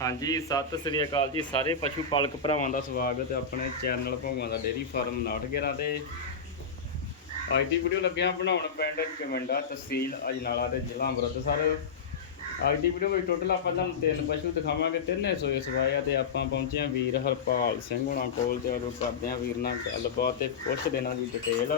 ਹਾਂਜੀ, ਸਤਿ ਸ੍ਰੀ ਅਕਾਲ ਜੀ। ਸਾਰੇ ਪਸ਼ੂ ਪਾਲਕ ਭਰਾਵਾਂ ਦਾ ਸਵਾਗਤ ਹੈ ਆਪਣੇ ਚੈਨਲ ਭੌਂਗਾ ਦਾ ਡੇਰੀ ਫਾਰਮ 911 ਤੇ। ਅੱਜ ਦੀ ਵੀਡੀਓ ਲੱਗਿਆ ਬਣਾਉਣ ਪਿੰਡ ਚਮੰਡਾ ਤਹਿਸੀਲ ਅਜਨਾਲਾ ਤੇ ਜ਼ਿਲ੍ਹਾ ਅੰਮ੍ਰਿਤਸਰ। ਅੱਜ ਦੀ ਵੀਡੀਓ ਵਿੱਚ ਟੋਟਲ ਆਪਾਂ ਤੁਹਾਨੂੰ ਤਿੰਨ ਪਸ਼ੂ ਦਿਖਾਵਾਂਗੇ, ਤਿੰਨੇ ਸੋਏ ਸਵਾਏ ਆ ਤੇ ਆਪਾਂ ਪਹੁੰਚੇ ਆ ਵੀਰ ਹਰਪਾਲ ਸਿੰਘ ਹੁਣਾਂ ਕੋਲ ਤੇ ਉਹ ਕਰਦੇ ਆ ਵੀਰ ਨਾਲ ਗੱਲਬਾਤ ਤੇ ਪੁੱਛ ਦੇਣਾ ਦੀ ਡਿਟੇਲ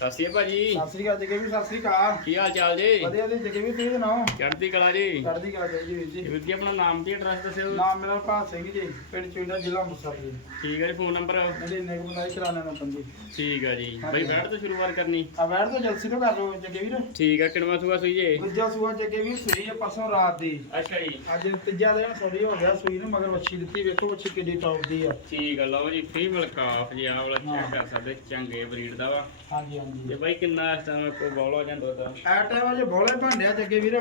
ਸਤਿ ਸ਼੍ਰੀ ਅਕਾਲ ਭਾਜੀ। ਸਤਿ ਸ੍ਰੀ ਅਕਾਲ ਜਗੇ ਵੀ ਸਤਿ ਸ੍ਰੀ ਅਕਾਲ। ਕੀ ਹਾਲ ਚਾਲ ਜੀ? ਵਧੀਆ ਜੀ ਜਗੇ ਵੀ ਤੁਸੀਂ ਸੁਣਾਓ? ਚੜ੍ਹਦੀ ਕਲਾ ਜੀ। ਚੜ੍ਹਦੀ ਕਲਾ ਜੀ ਵੀਰ ਜੀ। ਵੀਰ ਜੀ ਆਪਣਾ ਨਾਮ ਤੇ ਐਡਰੈਸ ਦੱਸਿਓ। ਨਾਮ ਮੇਰਾ ਭਾਗ ਸਿੰਘ ਜੀ ਪਿੰਡ ਚੁੰਡਾ ਜ਼ਿਲ੍ਹਾ ਅੰਮ੍ਰਿਤਸਰ ਜੀ। ਠੀਕ ਹੈ ਜੀ ਫੋਨ ਨੰਬਰ ਮੇਰੇ ਨੇਕ ਬੁਲਾਈ ਕਰਾਣੇ ਨਾਲ ਪੰਜੀ। ਠੀਕ ਹੈ ਜੀ। ਬਈ ਬੈਠ ਤੋਂ ਸ਼ੁਰੂਆਤ ਕਰਨੀ। ਆ ਵੈਰ ਤੋਂ ਜਲਸੀ ਤੋਂ ਕਰ ਲਓ ਜਗੇ ਵੀਰ ਠੀਕ ਹੈ ਕਿਣਵਾ ਸੂਆ ਸੂਈ ਜੇ? ਦੂਜਾ ਸੂਆ ਜਗੇ ਵੀ ਸੂਈ ਹੈ ਪਰਸੋਂ ਰਾਤ ਦੀ। ਅੱਛਾ ਜੀ। ਅੱਜ ਤੀਜਾ ਦਿਨ ਸੋਰੀ ਹੋ ਗਿਆ ਸੂਈ ਨੂੰ ਮਗਰ ਵੱਛੀ ਦਿੱਤੀ ਵੇਖੋ ਵੱਛੀ ਕਿੱਡੀ ਟੌਪ ਦੀ ਆ। ਠੀਕ ਹੈ ਲਓ ਜੀ ਫੀਮੇਲ ਕਾਫ ਜੀ ਆਹ ਵਾਲਾ। ਚੈੱਕ ਕਰ ਸਕਦੇ ਚੰਗੇ ਬਰੀਡ ਦਾ ਵਾ। ਹਾਂਜੀ ਹਾਂਜੀ। ਤੇ ਬਾਈ ਕਿੰਨਾ ਇਸ ਟਾਈਮ ਕੋ ਬੌਲਾ ਜਾਂ ਦੁੱਧ ਐ ਟਾਈਮ ਅਜੇ ਬੋਲੇ ਭਾਂਡਿਆ ਜਗੇ ਵੀਰ।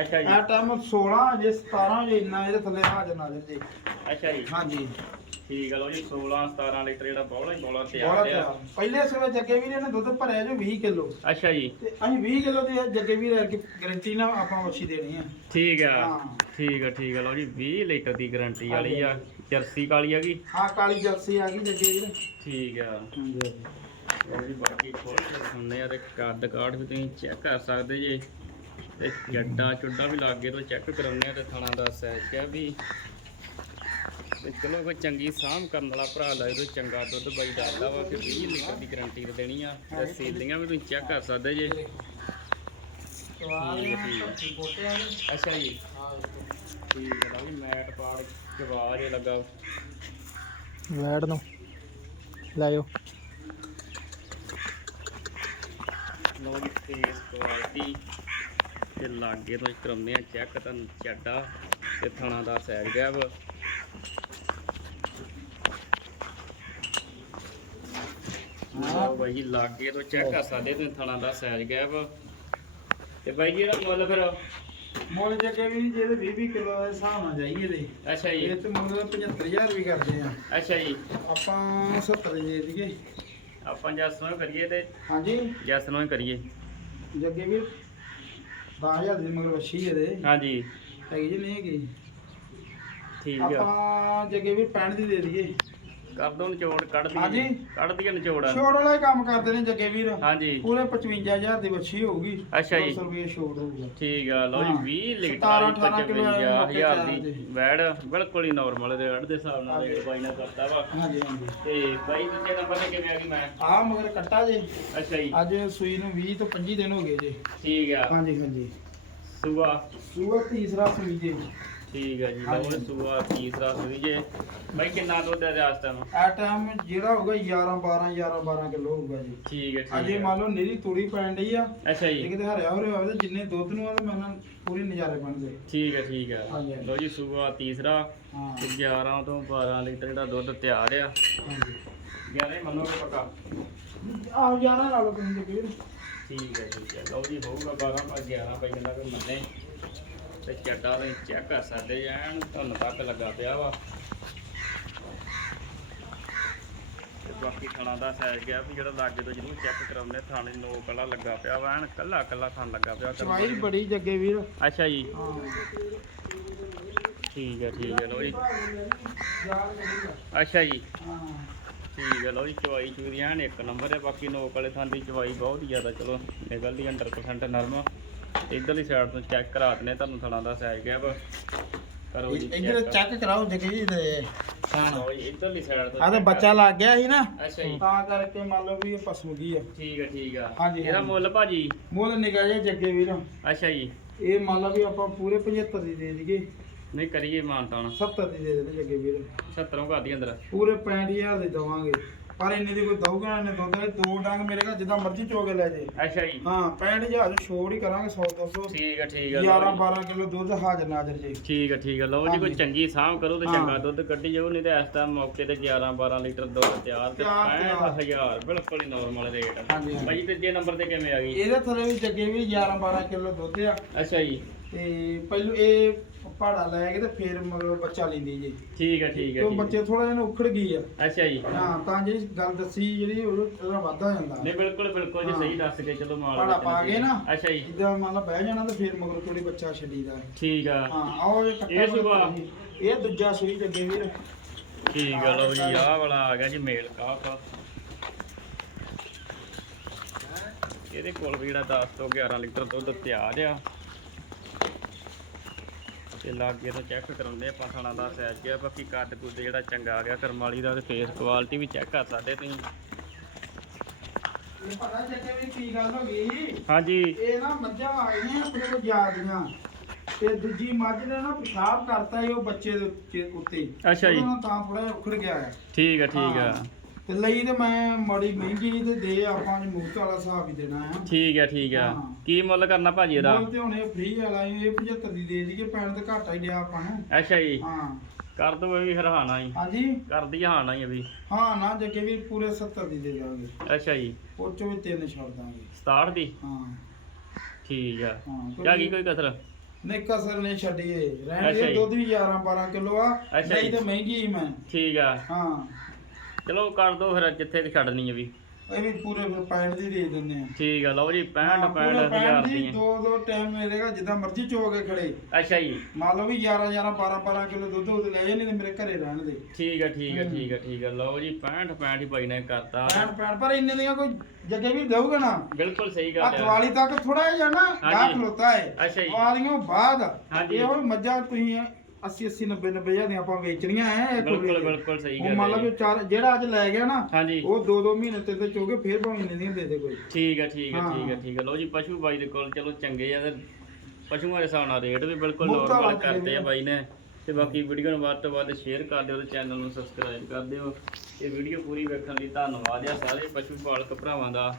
ਅੱਛਾ ਜੀ। ਐ ਟਾਈਮ 16 ਅਜੇ 17 ਅਜੇ ਇੰਨਾ ਇਹਦੇ ਥੱਲੇ ਹਾਜ਼ਰ ਨਾਜ਼ਰ ਜੀ ਅੱਛਾ ਜੀ। ਹਾਂਜੀ। ਠੀਕ ਹੈ ਲਓ ਜੀ 16 17 ਲੀਟਰ ਜਿਹੜਾ ਬੌਲਾ ਹੀ ਬੌਲਾ ਤਿਆਰ ਆ ਤਿਆਰ ਪਹਿਲੇ ਸਵੇ ਜੱਗੇ ਵੀਰ ਨੇ ਦੁੱਧ ਭਰਿਆ ਜੋ 20 ਕਿਲੋ। ਅੱਛਾ ਜੀ। ਤੇ ਅਸੀਂ 20 ਕਿਲੋ ਦੀ ਜੱਗੇ ਵੀਰ ਗਰੰਟੀ ਨਾਲ ਆਪਾਂ ਵੱਛੀ ਦੇਣੀ ਆ। ਠੀਕ ਆ। ਹਾਂ। ਠੀਕ ਆ ਠੀਕ ਆ ਲਓ ਜੀ 20 ਲੀਟਰ ਦੀ ਗਾਰੰਟੀ ਵਾਲੀ ਆ। ਜਰਸੀ ਕਾਲੀ ਹੈਗੀ ਹਾਂ ਕਾਲੀ ਜਰਸੀ ਆ ਗਈ ਜੱਗੇ ਵੀਰ। ਠੀਕ ਆ। ਹਾਂਜੀ। ਲਓ ਜੀ ਬਾਕੀ ਖੋਲ ਕੇ ਦਿਖਾਉਂਦੇ ਆ ਤੇ ਕੱਦ ਕਾਠ ਵੀ ਤੁਸੀਂ ਚੈੱਕ ਕਰ ਸਕਦੇ ਜੇ। ਤੇ ਜੱਡਾ ਚੁੱਡਾ ਵੀ ਲਾਗੇ ਤੋਂ ਚੈੱਕ ਕਰਾਉਂਦੇ ਆ ਤੇ ਥਣਾ ਦਾ ਸਾਈਜ਼ ਕਿਆ ਵੀ ਤੇ ਚਲੋ ਕੋਈ ਚੰਗੀ ਸਾਂਭ ਕਰਨ ਵਾਲਾ ਭਰਾ ਦਾ ਇਹਦੋਂ ਚੰਗਾ ਦੁੱਧ ਬਾਈ ਦੱਸਦਾ ਵਾ ਕਿ 20 ਲੀਟਰ ਦੀ ਗਾਰੰਟੀ ਤੇ ਦੇਣੀ ਆ। ਤੇ ਸੀਲੀਆਂ ਵੀ ਤੁਸੀਂ ਚੈੱਕ ਕਰ ਸਕਦੇ ਜੇ। ਆ ਅੱਛਾ ਜੀ। ਠੀਕ ਹੈ ਜੀ ਮੈਟ ਪਾੜ ਜਵਾਜ ਲੱਗਾ। ਵੈੜ ਨੂੰ। ਲਾਇਓ ਲੋ ਜੀ ਫੇਸ ਕੁਆਲਿਟੀ ਤੇ ਲਾਗੇ ਤੋਂ ਕਰਾਉਂਦੇ ਆ ਚੈੱਕ ਤੁਹਾਨੂੰ ਚੱਡਾ ਤੇ ਥਣਾ ਦਾ ਸਾਈਜ਼ ਗਿਆ ਵਾ। ਲਓ ਬਾਈ ਜੀ ਲਾਗੇ ਤੋਂ ਚੈੱਕ ਕਰ ਸਕਦੇ ਤੁਸੀਂ ਥਣਾ ਦਾ ਸਾਈਜ਼ ਗਿਆ ਵਾ। ਤੇ ਬਾਈ ਜੀ ਇਹਦਾ ਮੁੱਲ ਫਿਰ? ਮੁੱਲ ਜੱਗੇ ਵੀ ਜਿਹਦੇ 20 20 ਕਿਲੋ ਦੇ ਹਿਸਾਬ ਨਾਲ ਜਾਈਏ ਤੇ। ਅੱਛਾ ਜੀ। ਇਹ ਤੇ ਮੁੱਲ 75000 ਵੀ ਕਰਦੇ ਆ। ਅੱਛਾ ਜੀ। ਆਪਾਂ 70 ਦੇ ਦਈਏ। ਆਪਾਂ ਜਸ ਨੂੰ ਕਰੀਏ ਤੇ ਹਾਂਜੀ। ਜਸ ਨੂੰ ਹੀ ਕਰੀਏ। ਜੱਗੇ ਵੀ 10000 ਦੀ ਮਗਰ ਵੱਛੀ ਇਹਦੇ। ਹਾਂਜੀ। ਹੈਗੀ ਜੀ ਨਹੀਂ ਹੈਗੀ? ਠੀਕ ਆ। ਆਪਾਂ ਜੱਗੇ ਵੀ 65 ਦੀ ਦੇ ਦਈਏ। ਕਰ ਦੋ ਨਿਚੋੜ ਕੱਢ ਦਈਏ ਹਾਂਜੀ। ਕੱਢ ਦਈਏ ਨਿਚੋੜ। ਛੋੜ ਵਾਲਾ ਹੀ ਕੰਮ ਕਰਦੇ ਨੇ ਜੱਗੇ ਵੀਰ। ਹਾਂਜੀ। ਪੂਰੇ 55000 ਦੀ ਵੱਛੀ ਹੋਊਗੀ। ਅੱਛਾ ਜੀ। 200 ਰੁਪਏ ਛੋੜ ਹੋਊਗਾ ਠੀਕ ਆ ਲਓ ਹਾਂ। ਜੀ 20 ਲੀਟਰ 17 ਵਾਲੀ 18 ਕਿਲੋ ਵਾਲੀ ਮੌਕੇ 55000 ਤਿਆਰ ਦੀ। ਵੈੜ ਬਿਲਕੁਲ ਹੀ ਨਾਰਮਲ ਰੇਟ ਦੇ ਹਿਸਾਬ ਨਾਲ। ਰੇਟ ਬਾਈ ਨੇ ਕਰਤਾ ਵਾ। ਹਾਂਜੀ ਹਾਂਜੀ। ਤੇ ਬਾਈ ਦੂਜੇ ਨੰਬਰ ਤੇ ਕਿਵੇਂ ਆ ਗਈ ਮੈਂ? ਆ ਮਗਰ ਕੱਟਾ ਜੇ। ਅੱਛਾ ਜੀ। ਅੱਜ ਸੂਈ ਨੂੰ 20 ਤੋਂ 25 ਦਿਨ ਹੋ ਗਏ ਜੇ। ਠੀਕ ਆ। ਹਾਂਜੀ ਹਾਂਜੀ। ਸੂਆ। ਸੂਆ ਤੀਸਰਾ ਸੂਈ ਜੇ। ਠੀਕ ਆ ਜੀ ਹਾਂਜੀ। ਜੀ, ਸੂਆ ਤੀਸਰਾ ਸੂਈ ਜੇ ਬਾਈ ਕਿੰਨਾ ਦੁੱਧ ਹੈ ਇਸ ਟਾਈਮ ਆ ਟਾਈਮ ਜਿਹੜਾ ਹੋਊਗਾ 11 12 11 12 ਕਿਲੋ ਹੋਊਗਾ ਜੀ। ਠੀਕ ਹੈ ਅਜੇ ਠੀਕ ਮੰਨ ਹੈ ਲਓ ਨੀਰੀ ਤੂੜੀ ਪੈਣ ਡਈ ਆ ਅੱਛਾ ਜੀ। ਕਿਤੇ ਹਰਿਆ ਹੋਇਆ ਹੋਵੇ ਤੇ ਜਿੰਨੇ ਦੁੱਧ ਨੂੰ ਆ ਤੇ ਮੈਂ ਨਾ ਪੂਰੀ ਨਜ਼ਾਰੇ ਬਣਦੇ ਠੀਕ ਹੈ ਠੀਕ ਹੈ ਹਾਂਜੀ। ਲਓ ਜੀ ਸੂਆ ਤੀਸਰਾ ਹਾਂ। ਤੇ 11 ਤੋਂ 12 ਲੀਟਰ ਜਿਹੜਾ ਦੁੱਧ ਤਿਆਰ ਆ। ਹਾਂਜੀ। 11 ਮੰਨੋਗੇ ਪੱਕਾ। ਆਹ 11 ਲਾ ਲਓ ਤੁਸੀਂ ਜੀ ਵੀਰ ਠੀਕ ਹੈ ਠੀਕ ਹੈ ਲਓ ਜੀ ਹੋਊਗਾ 12 ਪਰ 11 ਪੈ ਜਾਂਦਾ ਕੋਈ ਮੰਨੇ। ਤੇ ਚੱਡਾ ਵੀ ਚੈੱਕ ਕਰ ਸਕਦੇ ਐਨ ਤੁਹਾਨੂੰ ਤੱਕ ਲੱਗਾ ਪਿਆ ਵਾ। ਤੇ ਬਾਕੀ ਥਣਾ ਦਾ ਸਾਈਜ਼ ਗਿਆ ਵੀ ਜਿਹੜਾ ਲਾਗੇ ਤੋਂ ਜਿਹਨੂੰ ਚੈੱਕ ਕਰਾਉਂਦੇ ਥਾਣੇ ਨੋ ਕੱਲਾ ਲੱਗਾ ਪਿਆ ਵਾ ਐਨ ਕੱਲਾ ਕੱਲਾ ਥਣ ਲੱਗਾ ਪਿਆ। ਚਵਾਈ ਬੜੀ ਜੱਗੇ ਵੀਰ। ਅੱਛਾ ਜੀ। ਠੀਕ ਹੈ ਠੀਕ ਹੈ ਲਓ ਜੀ। ਅੱਛਾ ਜੀ। ਠੀਕ ਹੈ ਲਓ ਜੀ ਚਵਾਈ ਚੂਰੀ ਐਨ ਇੱਕ ਨੰਬਰ ਹੈ ਬਾਕੀ ਨੋਕ ਵਾਲੇ ਥਾਂ ਦੀ ਚਵਾਈ ਬਹੁਤ ਜ਼ਿਆਦਾ ਚਲੋ ਨਿਕਲਦੀ 100% ਨਰਮ। ਇਧਰਲੀ ਸਾਈਡ ਤੋਂ ਚੈੱਕ ਕਰਾ ਦਨੇ ਤੁਹਾਨੂੰ ਥਣਾ ਦਾ ਸਾਈਜ਼ ਵਾ। ਕਰੋ ਜੀ ਇੱਧਰ। ਚੈੱਕ ਕਰਾਓ ਜੀ ਤੇ ਜੀ ਇਧਰਲੀ ਸਾਈਡ ਤੋਂ ਆ ਤੇ ਬੱਚਾ ਲੱਗ ਗਿਆ ਸੀ ਨਾ। ਅੱਛਾ ਜੀ। ਤਾਂ ਕਰਕੇ ਮੰਨ ਲਓ ਵੀ ਇਹ ਪਸਮ ਗਈ ਆ। ਠੀਕ ਹੈ ਠੀਕ ਆ। ਹਾਂਜੀ, ਇਹਦਾ। ਮੁੱਲ ਭਾਜੀ? ਮੁੱਲ ਨਿਕਲ ਜੇ ਜੱਗੇ ਵੀਰ। ਅੱਛਾ ਜੀ। ਇਹ ਮੰਨ ਲਓ ਵੀ ਆਪਾਂ ਪੂਰੇ 75 ਦੀ ਦੇ ਦਈਏ। ਨਹੀਂ ਕਰੀਏ ਮਾਨਤਾਨ। 70 ਦੀ ਦੇ ਦੇਣੇ ਜੱਗੇ ਵੀਰ। 70 ਘਰ ਦੀ ਅੰਦਰ। ਪੂਰੇ 65000 ਦੇ ਦਵਾਂਗੇ। ਪਰ ਇੰਨੇ ਦੀ ਕੋਈ ਦਊਗਾ ਨੇ ਦੁੱਧ ਦੇ ਦੋ ਡੰਗ ਮੇਰੇ ਜਿੱਦਾਂ ਮਰਜ਼ੀ ਚੋ ਕੇ ਲੈ ਜੇ ਅੱਛਾ ਜੀ ਹਾਂ 65000 ਛੋੜ ਹੀ ਕਰਾਂਗੇ 100 200 ਠੀਕ ਹੈ ਠੀਕ ਹੈ 11 ਲਓ ਜੀ। 12 ਕਿਲੋ ਦੁੱਧ ਹਾਜ਼ਰ ਨਾਜ਼ਰ ਜੇ ਠੀਕ ਹੈ ਠੀਕ ਹੈ ਲਓ ਜੀ ਕੋਈ। ਚੰਗੀ ਸਾਂਭ ਕਰੋ ਤੇ। ਚੰਗਾ ਦੁੱਧ ਕੱਢੀ ਜਾਓ ਨਹੀਂ ਤੇ ਇਸ ਟਾਈਮ ਮੌਕੇ ਤੇ 11 12 ਲੀਟਰ ਦੁੱਧ ਤਿਆਰ ਤੇ ਤਿਆਰ, ਤਿਆਰ। 65000 ਬਿਲਕੁਲ ਹੀ ਨਾਰਮਲ ਰੇਟ ਹਾਂਜੀ, ਹਾਂਜੀ। ਭਾਜੀ ਤੀਜੇ ਨੰਬਰ ਤੇ ਕਿਵੇਂ ਆ ਗਈ ਇਹਦੇ ਥੱਲੇ ਵੀ ਜੱਗੇ ਵੀ 11 12 ਕਿਲੋ ਦੁੱਧ ਆ ਅੱਛਾ ਜੀ ਤੇ ਪਹਿਲੂ ਇਹ ਪਹਾੜਾ ਲੈ ਕੇ ਤੇ ਫੇਰ ਮਗਰ ਬੱਚਾ ਲੈਂਦੀ ਜੀ। ਠੀਕ ਹੈ ਠੀਕ ਹੈ ਹੈ। ਬੱਚੇ ਥੋੜਾ ਜਿਹਾ ਉਖੜ ਗਈ ਆ। ਅੱਛਾ ਜੀ। ਹਾਂ ਤਾਂ ਜਿਹੜੀ ਗੱਲ ਦੱਸੀ ਜਿਹੜੀ ਉਹ ਉਹਦਾ ਵਾਧਾ ਜਾਂਦਾ। ਨਹੀਂ ਬਿਲਕੁਲ ਬਿਲਕੁਲ ਜੀ। ਸਹੀ ਦੱਸ ਕੇ ਚਲੋ ਮਾਲ ਭਾੜਾ ਪਾ ਕੇ ਨਾ। ਅੱਛਾ ਜੀ। ਜਿੱਦਾਂ ਮੰਨ ਲਾ ਬਹਿ ਜਾਣਾ ਤੇ ਫੇਰ ਮਗਰ ਥੋੜੀ ਬੱਚਾ ਛੱਡੀਦਾ। ਠੀਕ ਆ। ਹਾਂ ਆਓ ਇਹ ਸੁਭਾਅ? ਇਹ ਦੂਜਾ ਸੂਈ ਤੇ ਅੱਗੇ ਵੀਰ। ਠੀਕ ਆ ਲਓ ਜੀ ਆਹ ਵਾਲਾ ਆ ਗਿਆ ਜੀ ਮੇਲ ਕਾਫ ਇਹਦੇ ਕੋਲ ਵੀ ਜਿਹੜਾ 10 ਤੋਂ 11 ਲੀਟਰ ਦੁੱਧ ਤਿਆਰ ਆ। ਤੇ ਲਾਗੇ ਤੋਂ ਚੈੱਕ ਕਰਾਉਂਦੇ ਆਪਾਂ ਥਾਣਾ ਦਾ ਸਾਈਜ਼ ਜਿਆ ਬਾਕੀ ਕੱਦ ਕੁੱਦ ਜਿਹੜਾ ਚੰਗਾ ਆ ਗਿਆ ਕਰਮਾਲੀ ਦਾ ਤੇ ਫੇਸ ਕੁਆਲਿਟੀ ਵੀ ਚੈੱਕ ਕਰ ਸਕਦੇ ਤੁਸੀਂ ਇਹ ਪਤਾ ਚੱਕੇ ਵੀ ਕੀ ਗੱਲ ਹੋ ਗਈ ਹਾਂਜੀ ਇਹ ਨਾ ਮੱਝਾਂ ਆ ਗਈਆਂ ਆਪਣੇ ਕੋਲ ਜਾਦੀਆਂ ਤੇ ਦੂਜੀ ਮੱਝ ਨੇ ਨਾ ਪਿਸ਼ਾਬ ਕਰਤਾ ਇਹ ਉਹ ਬੱਚੇ ਦੇ ਉੱਤੇ-। ਅੱਛਾ ਜੀ। ਉਹਦੇ ਨਾਲ ਤਾਂ ਥੋੜਾ ਉਖੜ ਗਿਆ ਠੀਕ ਆ ਠੀਕ ਆ। ਤੇ ਲਈ ਤੇ ਮੈਂ ਮਾੜੀ ਮਹਿੰਗੀ ਤੇ ਦੇ ਆਪਾਂ ਨੇ ਮੂਰਤ ਵਾਲਾ ਹਿਸਾਬ ਹੀ ਦੇਣਾ ਹੈ। ਠੀਕ ਆ ਠੀਕ ਆ ਹਾਂ। ਕੀ ਮੁੱਲ ਕਰਨਾ ਭਾਜੀ ਇਹਦਾ? ਬੋਲ ਤੇ ਹੁਣ ਇਹ ਫ੍ਰੀ ਵਾਲਾ ਹੀ, ਇਹ 75 ਦੀ ਦੇ ਦਈਏ ਪੈਣ ਤੇ ਘਾਟਾ ਹੀ ਲਿਆ ਆਪਾਂ ਨੂੰ। ਅੱਛਾ ਜੀ। ਹਾਂ। ਕਰ ਦੋ ਵੀ ਹਰਹਾਨਾ ਹੀ। ਹਾਂਜੀ। ਕਰ ਦਈਏ ਹਾਨਾ ਹੀ ਵੀ। ਹਾਂ ਨਾ ਜੱਗੇ ਵੀ ਪੂਰੇ 70 ਦੀ ਦੇ ਦਾਂਗੇ। ਅੱਛਾ ਜੀ। ਉਹ ਚੋਂ ਵੀ ਤਿੰਨ ਛੱਡ ਦਾਂਗੇ। 67 ਦੀ? ਹਾਂ। ਠੀਕ ਆ। ਹਾਂ ਕਿਆ ਕੀ ਕੋਈ ਕਸਰ? ਨਹੀਂ ਕਸਰ ਨਹੀਂ ਛੱਡੀਏ। ਰਹਿਣ ਅੱਛਾ ਦੇ ਜੀ। ਦੁੱਧ ਵੀ 11 12 ਕਿਲੋ ਆ। ਅੱਛਾ ਨਹੀਂ ਜੀ। ਤੇ ਮਹਿੰਗੀ ਹੀ ਮੈਂ। ਠੀਕ ਆ। ਹਾਂ। ਚਲੋ ਕਰ ਦੋ ਫਿਰ ਜਿੱਥੇ ਕਿ ਛੱਡਣੀ ਹੈ ਵੀ। ਇਹ ਵੀ ਪੂਰੇ ਫਿਰ ਦੀ ਦੇ ਦਿੰਦੇ ਆ। ਠੀਕ ਆ ਲਓ ਜੀ 65 ਹਾਂ, 65 ਪੂਰੇ ਹਜ਼ਾਰ ਦੀ ਦੋ ਦੋ ਟਾਈਮ ਮਿਲੇਗਾ ਜਿੱਦਾਂ ਮਰਜ਼ੀ ਚੋ ਕੇ ਖੜੇ। ਅੱਛਾ ਜੀ। ਮੰਨ ਲਓ ਵੀ 11 11 12 12 ਕਿਲੋ ਦੁੱਧ ਉਹਦੇ ਲੈ ਜਾਣੇ ਤੇ ਮੇਰੇ ਘਰੇ ਰਹਿਣ ਦੇ। ਠੀਕ ਆ ਠੀਕ ਆ। ਠੀਕ ਆ ਠੀਕ ਆ ਲਓ ਜੀ 65 65 ਹੀ ਭਾਈ ਨੇ ਕਰਤਾ। ਪੈਂਟ ਪੈਂਟ ਪਰ ਇੰਨੇ ਦੀਆਂ ਕੋਈ ਜੱਗੇ ਵੀ ਦੇਊਗਾ ਨਾ? ਬਿਲਕੁਲ ਸਹੀ ਗੱਲ ਆ। ਦਿਵਾਲੀ ਤੱਕ ਥੋੜਾ ਜਿਹਾ ਨਾ। ਗਾਹ ਖਲੋਤਾ ਹੈ ਅੱਛਾ ਜੀ। ਦਿਵਾਲੀਆਂ ਬਾਅਦ। ਇਹੋ ਮੱਝਾਂ ਤੁਸੀਂ 80 80 90 90 ਹਜ਼ਾਰ ਦੀਆਂ ਆਪਾਂ ਵੇਚਣੀਆਂ ਐ ਬਿਲਕੁਲ। ਬਿਲਕੁਲ ਸਹੀ ਗੱਲ ਮੰਨ ਹੈ ਲਓ ਜੀ। ਵੀ ਚਾਰ ਜਿਹੜਾ ਅੱਜ ਲੈ ਗਿਆ ਨਾ ਉਹ ਦੋ ਦੋ ਮਹੀਨੇ ਤੇ ਤੇ ਚੋਗੇ ਫੇਰ ਭਾਵੇਂ ਦੀਆਂ ਦੇ ਦੇ ਕੋਈ ਠੀਕ ਆ ਠੀਕ ਆ ਹਾਂ। ਠੀਕ ਆ ਠੀਕ ਆ ਲਓ ਜੀ ਪਸ਼ੂ ਬਾਈ ਦੇ ਕੋਲ ਚਲੋ ਚੰਗੇ ਆ ਤੇ ਪਸ਼ੂਆਂ ਦੇ ਹਿਸਾਬ ਨਾਲ ਰੇਟ ਵੀ ਬਿਲਕੁਲ ਨਾਰਮਲ ਕਰਦੇ ਆ। ਬਾਈ ਨੇ ਤੇ ਬਾਕੀ ਵੀਡੀਓ ਨੂੰ ਵੱਧ ਤੋਂ ਵੱਧ ਸ਼ੇਅਰ ਕਰ ਦਿਓ ਤੇ ਚੈਨਲ ਨੂੰ ਸਬਸਕ੍ਰਾਈਬ ਕਰ ਦਿਓ ਇਹ ਵੀਡੀਓ ਪੂਰੀ ਵੇਖਣ ਲਈ ਧੰਨਵਾਦ ਆ ਸਾਰੇ ਪਸ਼ੂ ਪਾਲਕ ਭਰਾਵਾਂ ਦਾ